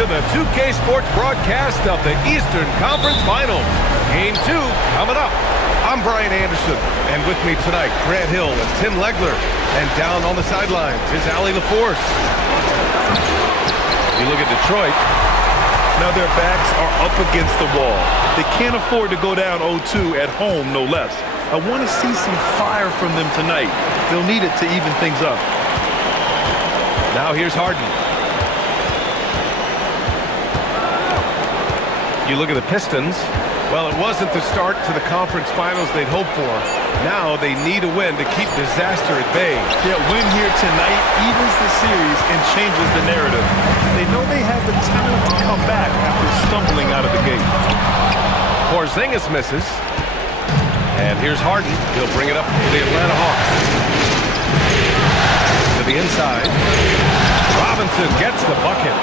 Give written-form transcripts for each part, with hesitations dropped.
to the 2K Sports broadcast of the Eastern Conference Finals. Game 2 coming up. I'm Brian Anderson, and with me tonight, Grant Hill and Tim Legler. And down on the sidelines is Allie LaForce. You look at Detroit. Now their backs are up against the wall. They can't afford to go down 0-2 at home, no less. I want to see some fire from them tonight. They'll need it to even things up. Now here's Harden. You look at the Pistons. Well, it wasn't the start to the conference finals they'd hoped for. Now they need a win to keep disaster at bay. Yeah, win here tonight evens the series and changes the narrative. They know they have the talent to come back after stumbling out of the gate. Porzingis misses. And here's Harden. He'll bring it up for the Atlanta Hawks. To the inside. Robinson gets the bucket.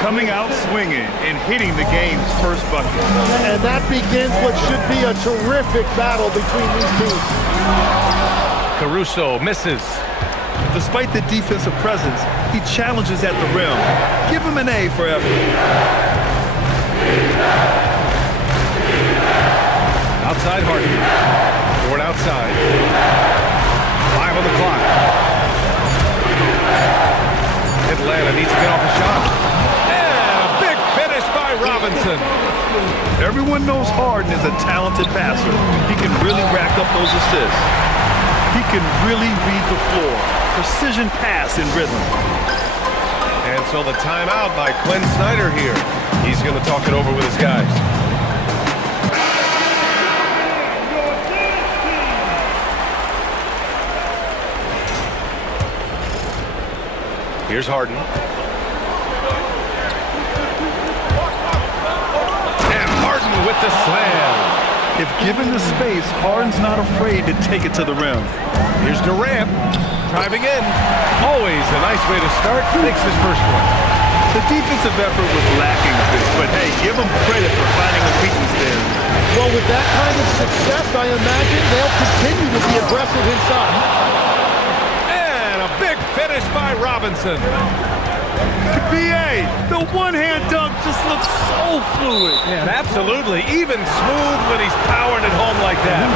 Coming out swinging and hitting the game's first bucket. And that begins what should be a terrific battle between these teams. Caruso misses. Despite the defensive presence, he challenges at the rim. Give him an A for effort. Outside Harden. Ford outside. 5 on the clock. Atlanta needs to get off a shot. Robinson. Everyone knows Harden is a talented passer. He can really rack up those assists. He can really read the floor. Precision pass in rhythm. And so the timeout by Quinn Snyder here. He's going to talk it over with his guys. Here's Harden. With the slam. If given the space, Harden's not afraid to take it to the rim. Here's Durant driving in. Always a nice way to start. Makes his first one. The defensive effort was lacking a bit, but hey, give them credit for finding a weakness there. Well, with that kind of success, I imagine they'll continue to be aggressive inside. And a big finish by Robinson. B.A., the one-hand dunk just looks so fluid. Yeah, absolutely. Even smooth when he's powering it home like that.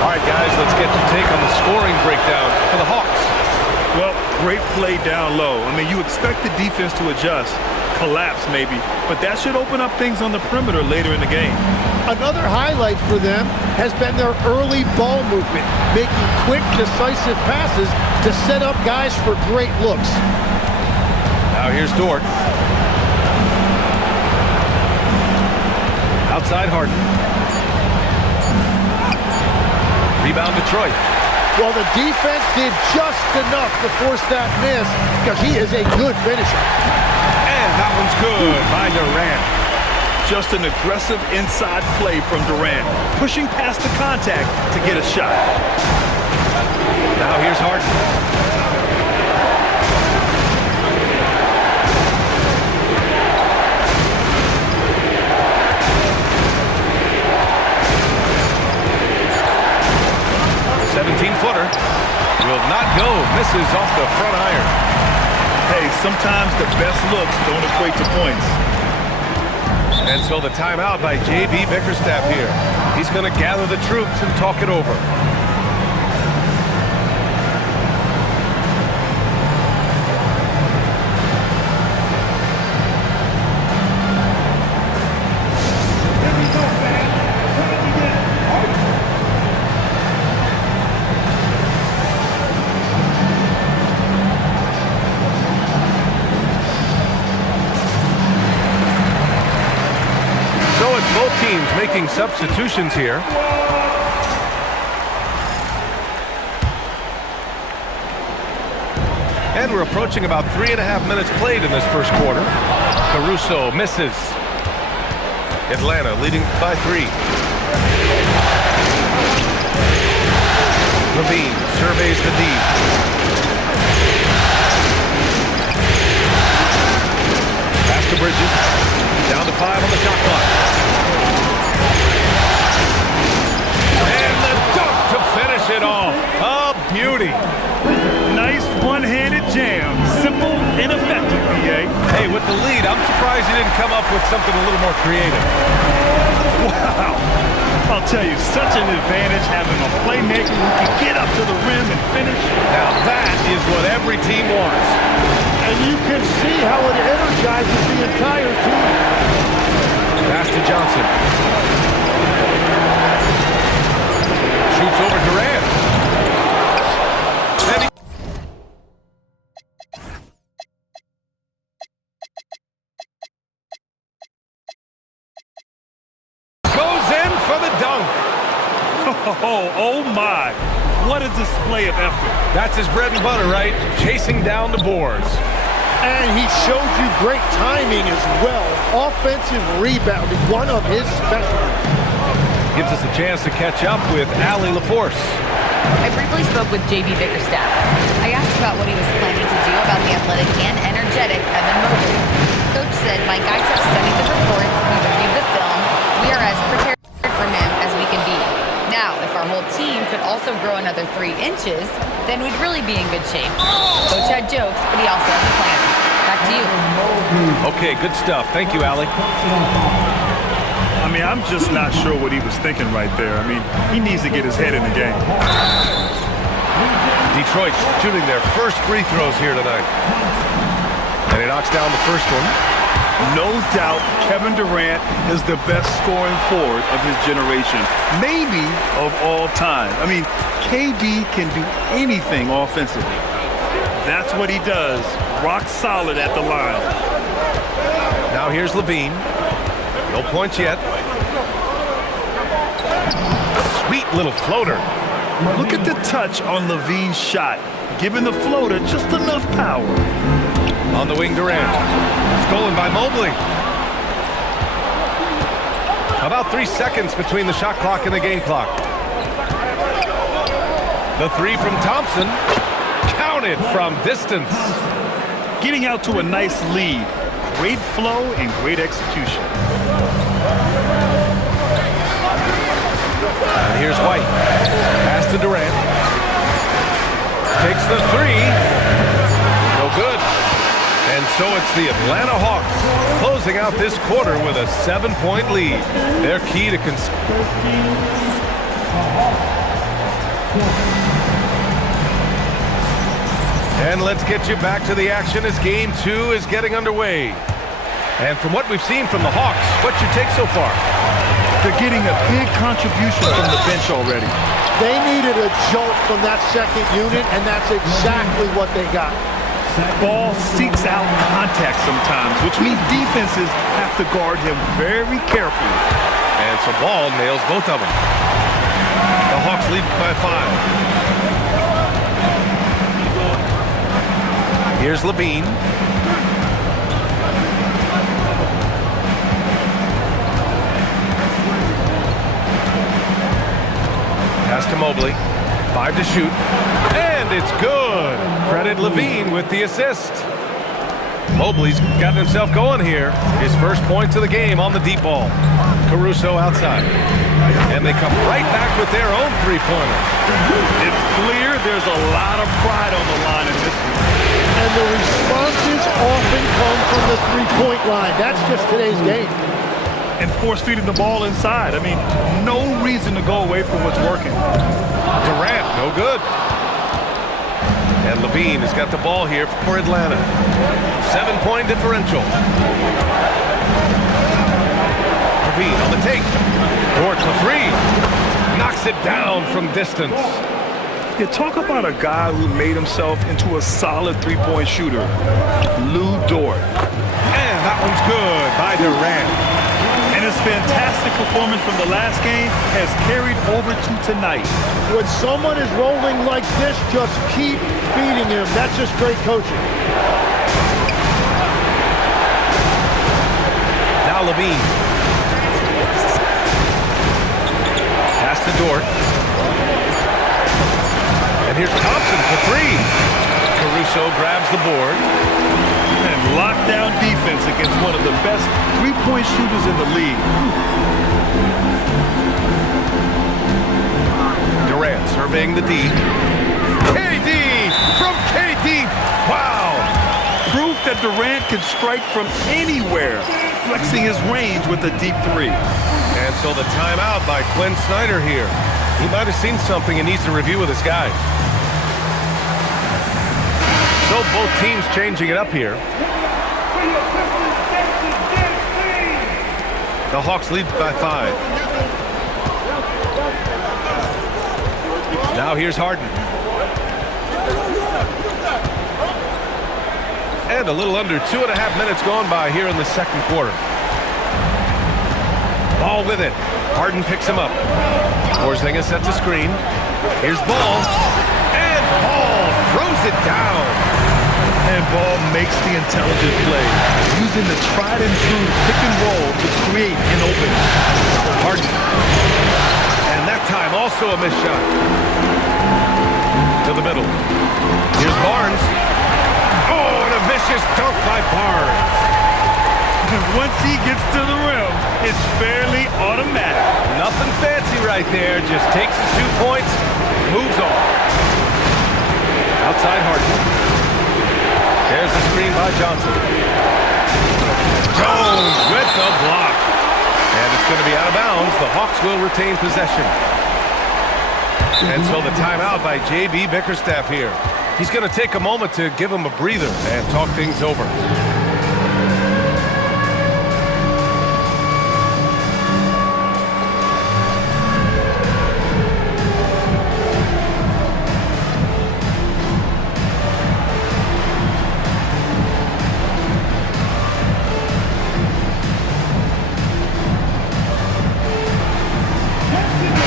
All right, guys, let's get your take on the scoring breakdown for the Hawks. Well, great play down low. I mean, you expect the defense to adjust, collapse maybe, but that should open up things on the perimeter later in the game. Another highlight for them has been their early ball movement, making quick, decisive passes to set up guys for great looks. Now here's Dort. Outside Harden. Rebound Detroit. Well, the defense did just enough to force that miss because he is a good finisher. And that one's good by Durant. Just an aggressive inside play from Durant, pushing past the contact to get a shot. Now here's Harden. The 17-footer will not go. Misses off the front iron. Hey, sometimes the best looks don't equate to points. And so the timeout by J.B. Bickerstaff here. He's going to gather the troops and talk it over. Both teams making substitutions here. And we're approaching about 3.5 minutes played in this first quarter. Caruso misses. Atlanta leading by 3. Levine surveys the D. Pass to Bridges. Down to 5 on the shot clock. And the dunk to finish it off. A beauty. Nice one-handed jam. Simple and effective, B.A. Hey, Okay, with the lead, I'm surprised he didn't come up with something a little more creative. Wow. I'll tell you, such an advantage having a playmaker who can get up to the rim and finish. Now that is what every team wants. And you can see how it energizes the entire team. Pass to Johnson. Shoots over Durant. And he goes in for the dunk. Oh my. What a display of effort. That's his bread and butter, right? Chasing down the boards. And he showed you great timing as well. Offensive rebounding, one of his specialties. Gives us a chance to catch up with Allie LaForce. I briefly spoke with J.B. Bickerstaff. I asked about what he was planning to do about the athletic and energetic Evan Mobley. Coach said, my guys have studied the reports, we've reviewed the film, we are as prepared for him as we can be. Now, if our whole team could also grow another 3 inches, then we'd really be in good shape. Coach had jokes, but he also has a plan. Back to you. Okay, good stuff. Thank you, Allie. I mean, I'm just not sure what he was thinking right there. I mean, he needs to get his head in the game. Detroit shooting their first free throws here tonight. And he knocks down the first one. No doubt Kevin Durant is the best scoring forward of his generation, maybe of all time. I mean, KD can do anything offensively. That's what he does, rock solid at the line. Now here's Levine. No points yet. Sweet little floater. Look at the touch on Levine's shot, giving the floater just enough power. On the wing, Durant. Stolen by Mobley. About 3 seconds between the shot clock and the game clock. The three from Thompson. Counted from distance. Getting out to a nice lead. Great flow and great execution. And here's White. Pass to Durant. Takes the three. No good. And so it's the Atlanta Hawks closing out this quarter with a 7-point lead. Their key to And let's get you back to the action as Game 2 is getting underway. And from what we've seen from the Hawks, what's your take so far? They're getting a big contribution from the bench already. They needed a jolt from that second unit, and that's exactly what they got. Ball seeks out contact sometimes, which means defenses have to guard him very carefully. And so Ball nails both of them. The Hawks lead by 5. Here's Levine. Pass to Mobley. 5 to shoot. And it's good. Credit Levine with the assist. Mobley's gotten himself going here. His first points of the game on the deep ball. Caruso outside. And they come right back with their own three-pointer. It's clear there's a lot of pride on the line in this one. And the responses often come from the three-point line. That's just today's game. And force-feeding the ball inside. I mean, no reason to go away from what's working. Durant, no good. And Levine has got the ball here for Atlanta. 7-point differential. Levine on the take. Dort for three. Knocks it down from distance. Yeah, talk about a guy who made himself into a solid three-point shooter. Lou Dort. And that one's good by Durant. And his fantastic performance from the last game has carried over to tonight. When someone is rolling like this, just keep feeding him. That's just great coaching. Now Levine. Pass to Dort. And here's Thompson for three. Caruso grabs the board. And lockdown defense against one of the best three-point shooters in the league. Durant surveying the D. KD from KD. Wow. Proof that Durant can strike from anywhere, flexing his range with a deep three. And so the timeout by Quinn Snyder here. He might have seen something and needs to review with his guys. So both teams changing it up here. The Hawks lead by 5. Now here's Harden. And a little under 2.5 minutes gone by here in the second quarter. Ball with it. Harden picks him up. Porzingis sets a screen. Here's Ball. And Ball throws it down. And Ball makes the intelligent play, using the tried and true pick and roll to create an opening. Harden. And that time also a missed shot. To the middle. Here's Barnes. Oh, and a vicious dunk by Barnes. And once he gets to the rim, it's fairly automatic. Nothing fancy right there. Just takes his 2 points, moves on. Outside Harden. There's the screen by Johnson. Jones with the block. And it's going to be out of bounds. The Hawks will retain possession. And so the timeout by J.B. Bickerstaff here. He's going to take a moment to give him a breather and talk things over.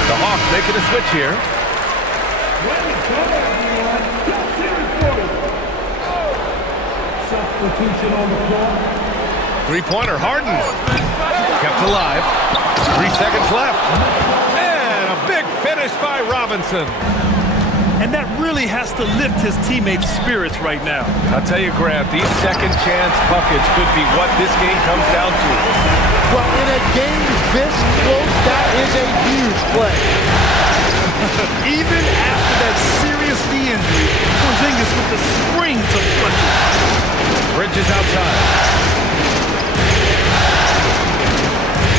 The Hawks making a switch here. Three-pointer, Harden. Kept alive. 3 seconds left. And a big finish by Robinson. And that really has to lift his teammates' spirits right now. I'll tell you, Grant, these second-chance buckets could be what this game comes down to. Well, in a game this close, that is a huge play. Even after that serious knee injury, Porzingis with the spring to flush it. Bridges outside.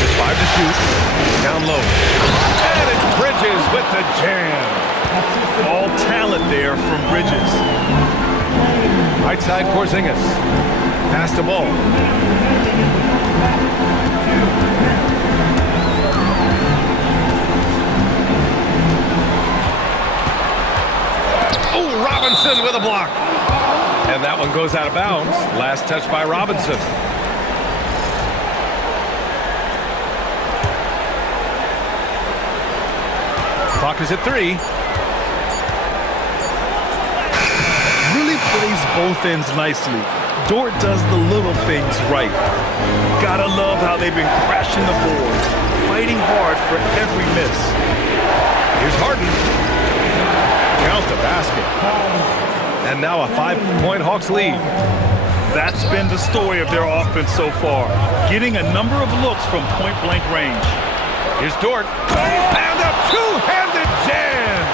Just 5 to shoot. Down low. And it's Bridges with the jam. All talent there from Bridges. Right side, Porzingis. Pass the ball. Oh, Robinson with a block. And that one goes out of bounds. Last touch by Robinson. Clock is at 3. Really plays both ends nicely. Dort does the little things right. Gotta love how they've been crashing the boards, fighting hard for every miss. Here's Harden. Count the basket. And now a 5-point Hawks lead. That's been the story of their offense so far, getting a number of looks from point-blank range. Here's Dort. And a two-handed jam.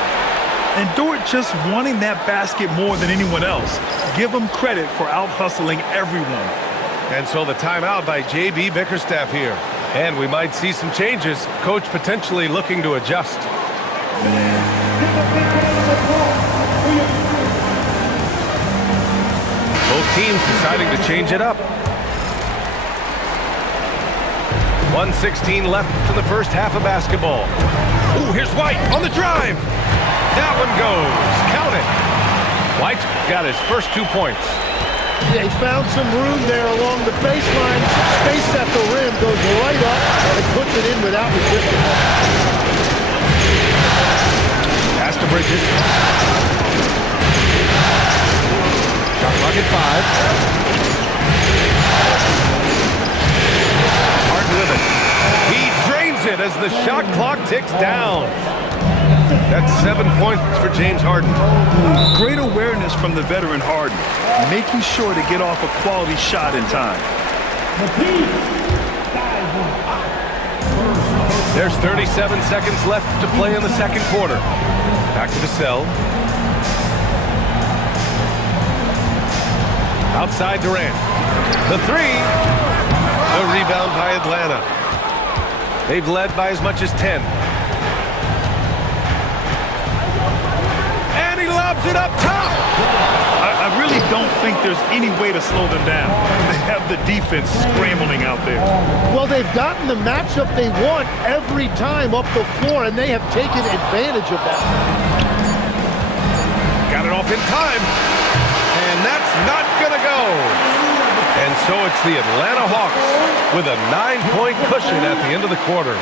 And Dort just wanting that basket more than anyone else. Give him credit for out-hustling everyone. And so the timeout by J.B. Bickerstaff here. And we might see some changes. Coach potentially looking to adjust. Both teams deciding to change it up. 1:16 left in the first half of basketball. Ooh, here's White on the drive. That one goes. Count it. White got his first 2 points. They found some room there along the baseline. Space at the rim, goes right up and puts it in without resistance. Pass to Bridges. Shot clock at 5. Harden with it. He drains it as the shot clock ticks down. That's 7 points for James Harden. Great awareness from the veteran Harden, making sure to get off a quality shot in time. There's 37 seconds left to play in the second quarter. Back to the cell. Outside Durant. The three. The rebound by Atlanta. They've led by as much as 10. And he lobs it up top. I really don't think there's any way to slow them down. They have the defense scrambling out there. Well, they've gotten the matchup they want every time up the floor, and they have taken advantage of that. Got it off in time. And that's not going to go. And so it's the Atlanta Hawks with a 9-point cushion at the end of the quarter.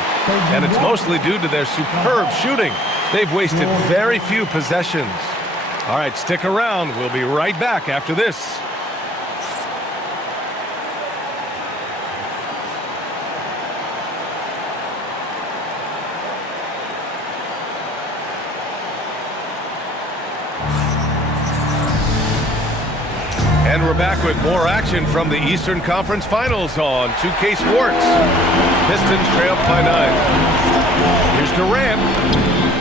And it's mostly due to their superb shooting. They've wasted very few possessions. All right, stick around. We'll be right back after this. And we're back with more action from the Eastern Conference Finals on 2K Sports. Pistons trail up by 9. Here's Durant.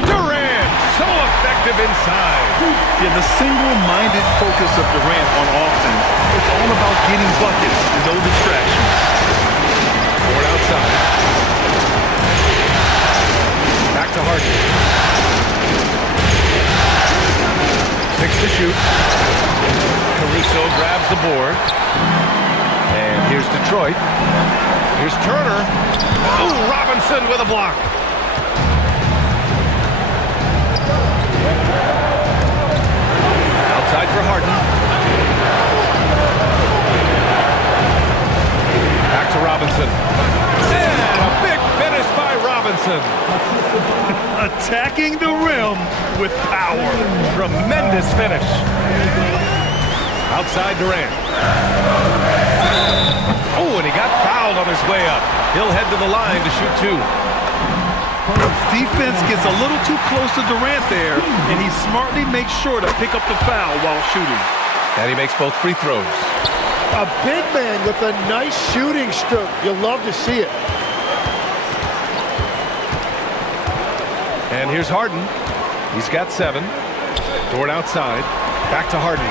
Durant, so effective inside. Yeah, the single-minded focus of Durant on offense. It's all about getting buckets, no distractions. Ford outside. Back to Harden. 6 to shoot. Caruso grabs the board. And here's Detroit. Here's Turner. Ooh, Robinson with a block. Outside for Harden. Back to Robinson. And a big finish by Robinson. Attacking the rim with power. Tremendous finish. Outside Durant. Oh, and he got fouled on his way up. He'll head to the line to shoot 2. Defense gets a little too close to Durant there, and he smartly makes sure to pick up the foul while shooting. And he makes both free throws. A big man with a nice shooting stroke. You'll love to see it. And here's Harden. He's got 7. Dort outside. Back to Harden.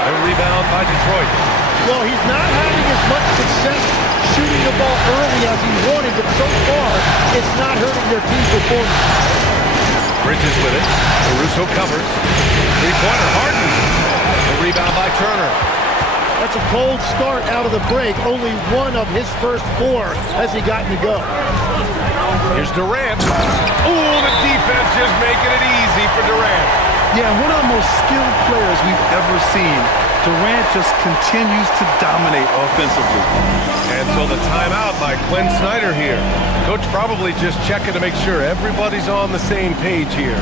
A rebound by Detroit. Well, he's not having as much success shooting the ball early as he wanted, but so far, it's not hurting their team's performance. Bridges with it. Caruso covers. Three-pointer. Harden. The rebound by Turner. That's a cold start out of the break. Only one of his first 4 has he gotten to go. Here's Durant. Ooh, the defense just making it easy for Durant. Yeah, one of the most skilled players we've ever seen. Durant just continues to dominate offensively. And so the timeout by Quinn Snyder here. Coach probably just checking to make sure everybody's on the same page here.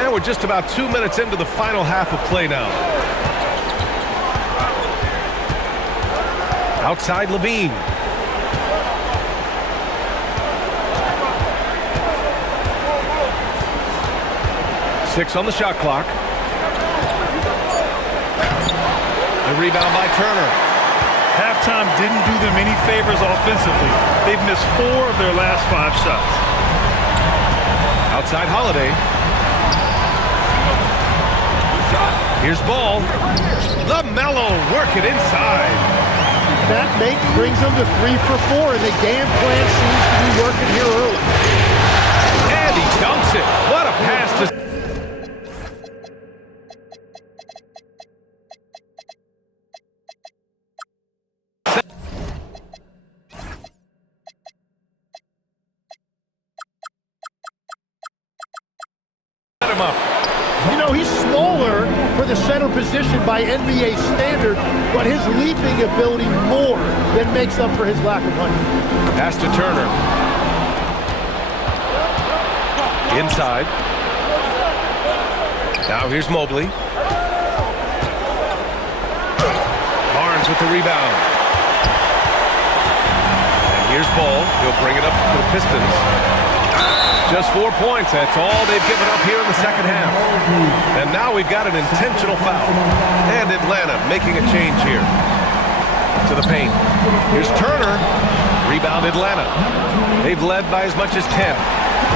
And we're just about 2 minutes into the final half of play now. Outside Levine. Six on the shot clock. The rebound by Turner. Halftime didn't do them any favors offensively. They've missed 4 of their last 5 shots. Outside Holiday. Here's Ball. LaMelo work it inside. That make brings them to 3 for 4, and the game plan seems to be working here early. And he dunks it. What a pass to... set him up. You know, he's smaller for the center position by NBA standard, but his leaping ability more than makes up for his lack of height. Pass to Turner. Inside. Now here's Mobley. Barnes with the rebound. And here's Ball. He'll bring it up for the Pistons. Just 4 points. That's all they've given up here in the second half. And now we've got an intentional foul. And Atlanta making a change here. To the paint. Here's Turner. Rebound Atlanta. They've led by as much as 10.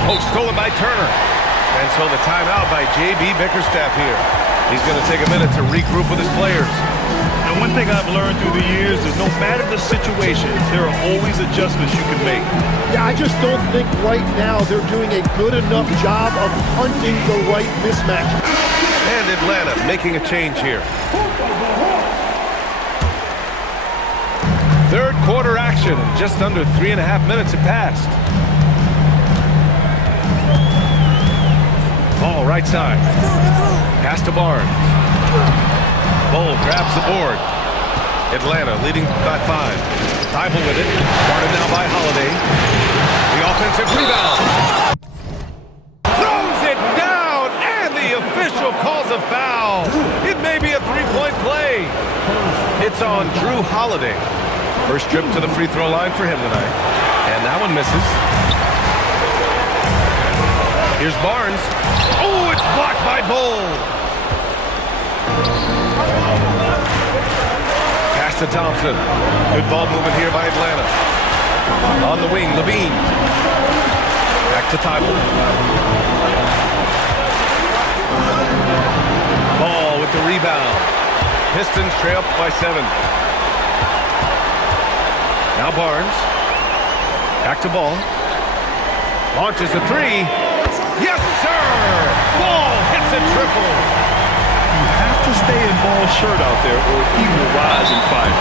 Oh, stolen by Turner. And so the timeout by J.B. Bickerstaff here. He's going to take a minute to regroup with his players. And one thing I've learned through the years is no matter the situation, there are always adjustments you can make. Yeah, I just don't think right now they're doing a good enough job of hunting the right mismatch. And Atlanta making a change here. Third quarter action. Just under 3.5 minutes have passed. Ball right side. Pass to Barnes. Bull grabs the board. Atlanta leading by 5. Thibault with it. Guarded now by Holiday. The offensive rebound. Throws it down, and the official calls a foul. It may be a 3-point play. It's on Drew Holiday. First trip to the free throw line for him tonight. And that one misses. Here's Barnes. Oh, it's blocked by Bull. Pass to Thompson. Good ball movement here by Atlanta. On the wing, Levine. Back to Thibault. Ball with the rebound. Pistons trail up by 7. Now Barnes. Back to Ball. Launches a 3. Yes, sir! Ball hits a triple. You have to stay in Ball's shirt out there or he will rise and fight.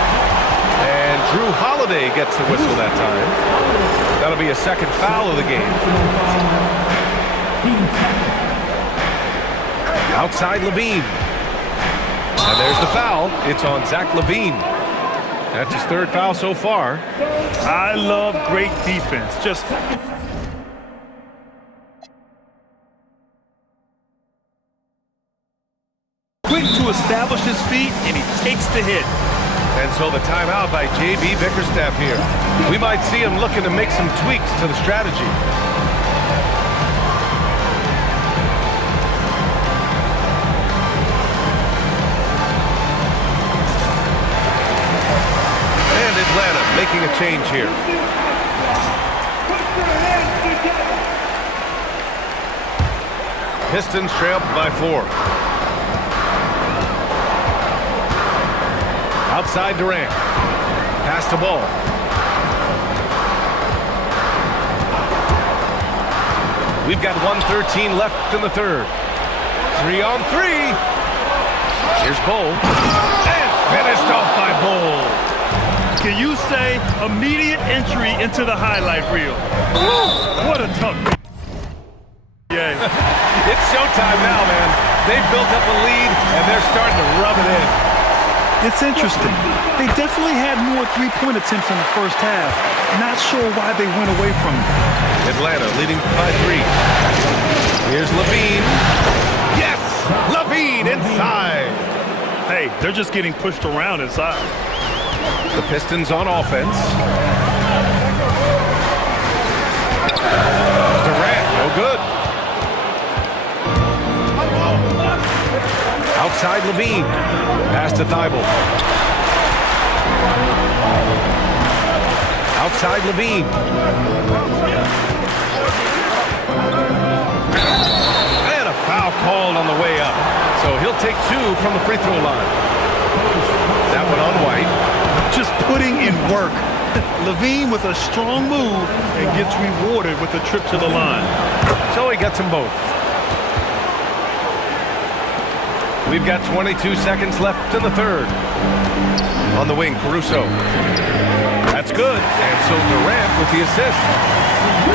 And Drew Holiday gets the whistle that time. That'll be a second foul of the game. Outside Levine. And there's the foul. It's on Zach Levine. That's his third foul so far. I love great defense. Just quick to establish his feet, and he takes the hit. And so the timeout by J.B. Bickerstaff here. We might see him looking to make some tweaks to the strategy. And Atlanta making a change here. Pistons trail by 4. Outside Durant. Pass to Ball. We've got 1:13 left in the third. 3 on 3. Here's Bull. And finished off by Bull. Can you say immediate entry into the highlight reel? What a tough game. It's showtime now, man. They've built up a lead, and they're starting to rub it in. It's interesting. They definitely had more three-point attempts in the first half. Not sure why they went away from it. Atlanta leading by 3. Here's Levine. Yes! Levine inside. Hey, they're just getting pushed around inside. The Pistons on offense. Durant, no good. Outside Levine. Pass to Thibault. Outside Levine. And a foul called on the way up. So he'll take 2 from the free throw line. That one on White. Just putting in work. Levine with a strong move and gets rewarded with a trip to the line. So he gets them both. We've got 22 seconds left in the third. On the wing, Caruso. That's good. And so Durant with the assist.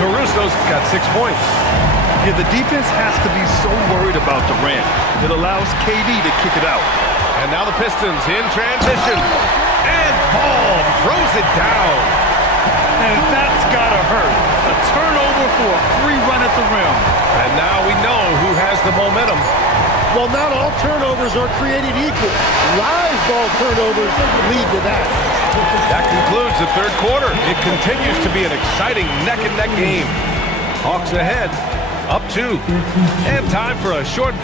Caruso's got 6 points. Yeah, the defense has to be so worried about Durant. It allows KD to kick it out. And now the Pistons in transition. And Ball throws it down. And that's gotta hurt. A turnover for a free run at the rim. And now we know who has the momentum. Well, not all turnovers are created equal. Live ball turnovers lead to that. That concludes the third quarter. It continues to be an exciting neck-and-neck game. Hawks ahead, up 2. And time for a short...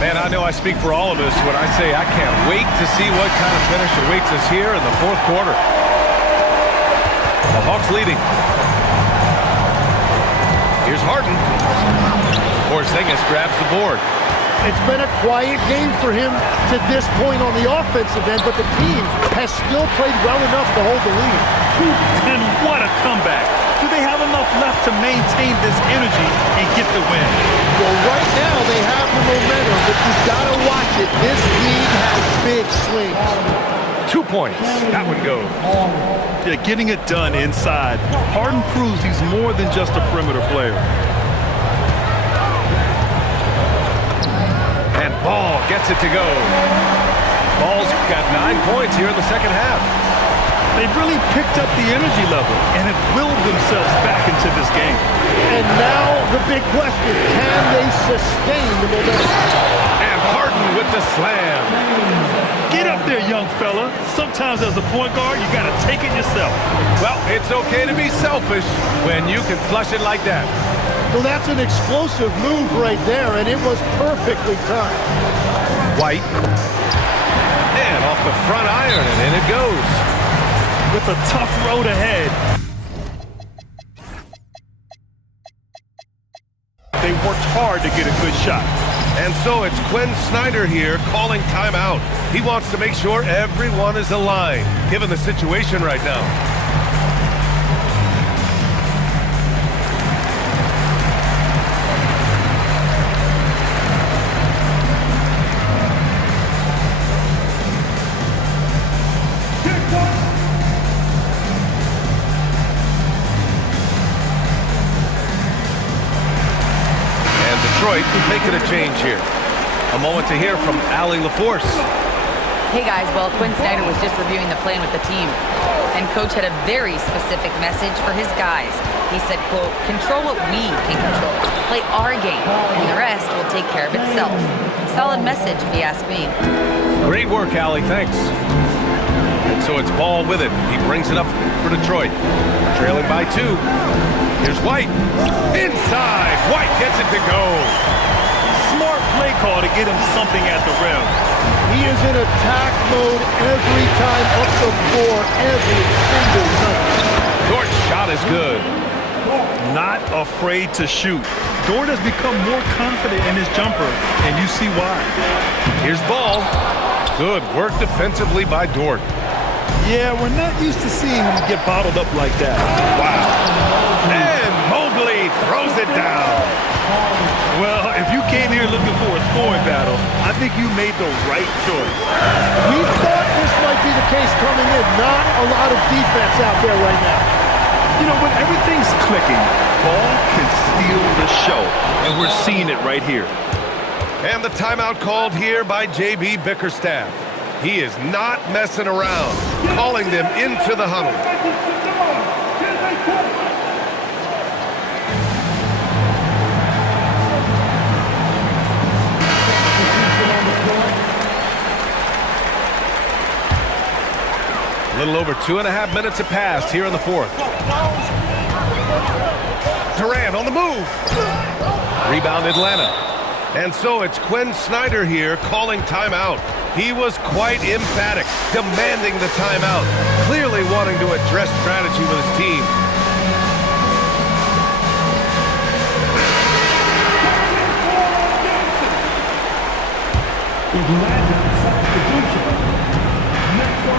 Man, I know I speak for all of us when I say I can't wait to see what kind of finish awaits us here in the fourth quarter. The Hawks leading. Here's Harden. Porzingis grabs the board. It's been a quiet game for him to this point on the offensive end, but the team has still played well enough to hold the lead. And what a comeback. Do they have enough left to maintain this energy and get the win? Well, right now they have the momentum, but you've got to watch it. This league has big swings. 2 points. That one goes. Yeah, getting it done inside. Harden proves he's more than just a perimeter player. And Ball gets it to go. Ball's got 9 points here in the second half. They've really picked up the energy level and have willed themselves back into this game. And now the big question, can they sustain the momentum? And Harden with the slam. Get up there, young fella. Sometimes as a point guard, you got to take it yourself. Well, it's okay to be selfish when you can flush it like that. Well, that's an explosive move right there, and it was perfectly timed. White. And off the front iron, and in it goes. With a tough road ahead. They worked hard to get a good shot. And so it's Quinn Snyder here calling timeout. He wants to make sure everyone is aligned, given the situation right now. Detroit making a change here. A moment to hear from Allie LaForce. Hey guys, well, Quinn Snyder was just reviewing the plan with the team, and Coach had a very specific message for his guys. He said, quote, control what we can control. Play our game, and the rest will take care of itself. Solid message, if you ask me. Great work, Allie, thanks. And so it's Ball with it. He brings it up for Detroit. Trailing by 2. Here's White. Inside. White gets it to go. Smart play call to get him something at the rim. He is in attack mode every time up the floor, every single night. Dort's shot is good. Not afraid to shoot. Dort has become more confident in his jumper, and you see why. Here's Ball. Good work defensively by Dort. Yeah, we're not used to seeing him get bottled up like that. Wow. And Mobley throws it down. Well, if you came here looking for a scoring battle, I think you made the right choice. We thought this might be the case coming in. Not a lot of defense out there right now. You know, when everything's clicking, Ball can steal the show, and we're seeing it right here. And the timeout called here by J.B. Bickerstaff. He is not messing around, calling them into the huddle. A little over 2.5 minutes have passed here in the fourth. Durant on the move. Rebound Atlanta. And so it's Quinn Snyder here calling timeout. He was quite emphatic, demanding the timeout, clearly wanting to address strategy with his team.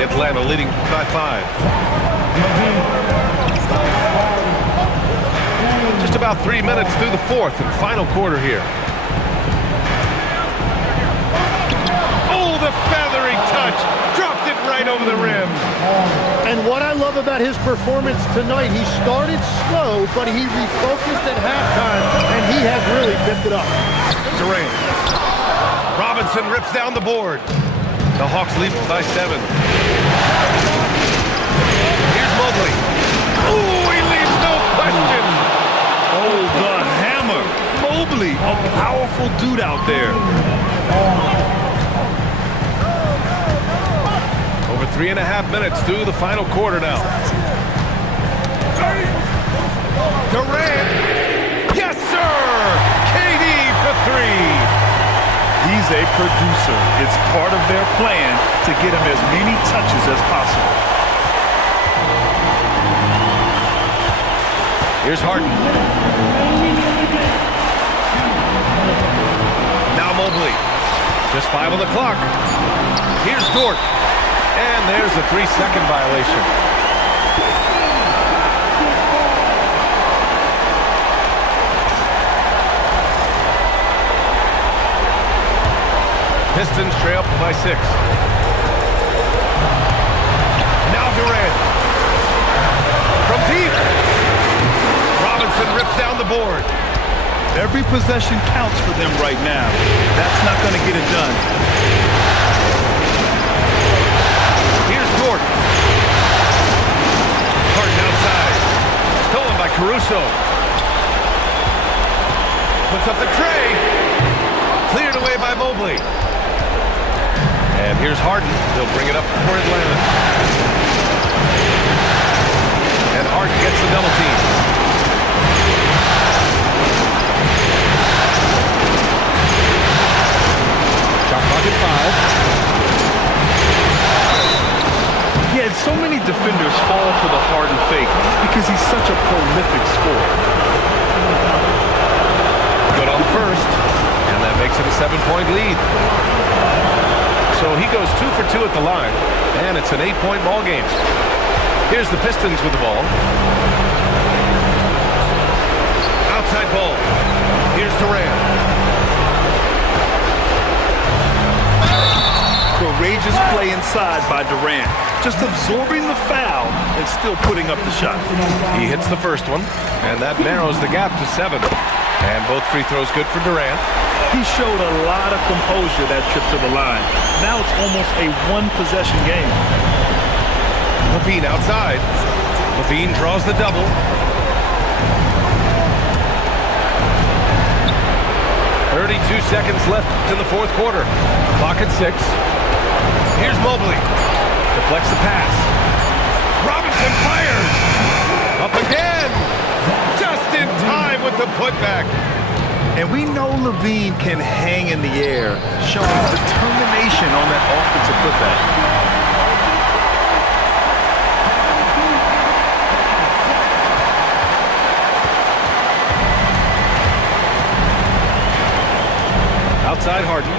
Atlanta leading by 5. Just about 3 minutes through the fourth and final quarter here. Oh, the feathery touch. Dropped it right over the rim. And what I love about his performance tonight, he started slow, but he refocused at halftime, and he has really picked it up. Durant. Robinson rips down the board. The Hawks lead by 7. Here's Mobley. Ooh, he leaves no question. Oh, the hammer. Mobley, a powerful dude out there. Over 3.5 minutes through the final quarter now. Durant. Yes, sir! KD for three. He's a producer. It's part of their plan to get him as many touches as possible. Here's Harden. Now Mobley. Just 5 on the clock. Here's Dort. And there's a 3-second violation. Pistons trail up by 6. Now Durant. From deep. Robinson rips down the board. Every possession counts for them right now. That's not going to get it done. Here's Dort. Harden outside. Stolen by Caruso. Puts up the tray. Cleared away by Mobley. And here's Harden. He'll bring it up for Atlanta. And Harden gets the double team. Shot clock at 5. Yeah, so many defenders fall for the Harden fake because he's such a prolific scorer. Good on the first. And that makes it a 7-point lead. So he goes 2 for 2 at the line, and it's an 8-point ball game. Here's the Pistons with the ball. Outside ball. Here's Durant. Courageous play inside by Durant. Just absorbing the foul and still putting up the shot. He hits the first one, and that narrows the gap to 7. And both free throws good for Durant. He showed a lot of composure that trip to the line. Now it's almost a one-possession game. LaVine outside. LaVine draws the double. .32 seconds left in the fourth quarter. Clock at 6. Here's Mobley. Deflects the pass. Robinson fires. Up again. Just in time with the putback. And we know LaVine can hang in the air, showing determination on that offensive putback. Outside Harden.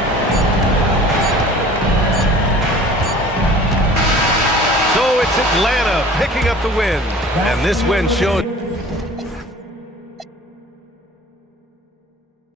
So it's Atlanta picking up the win. And this win showed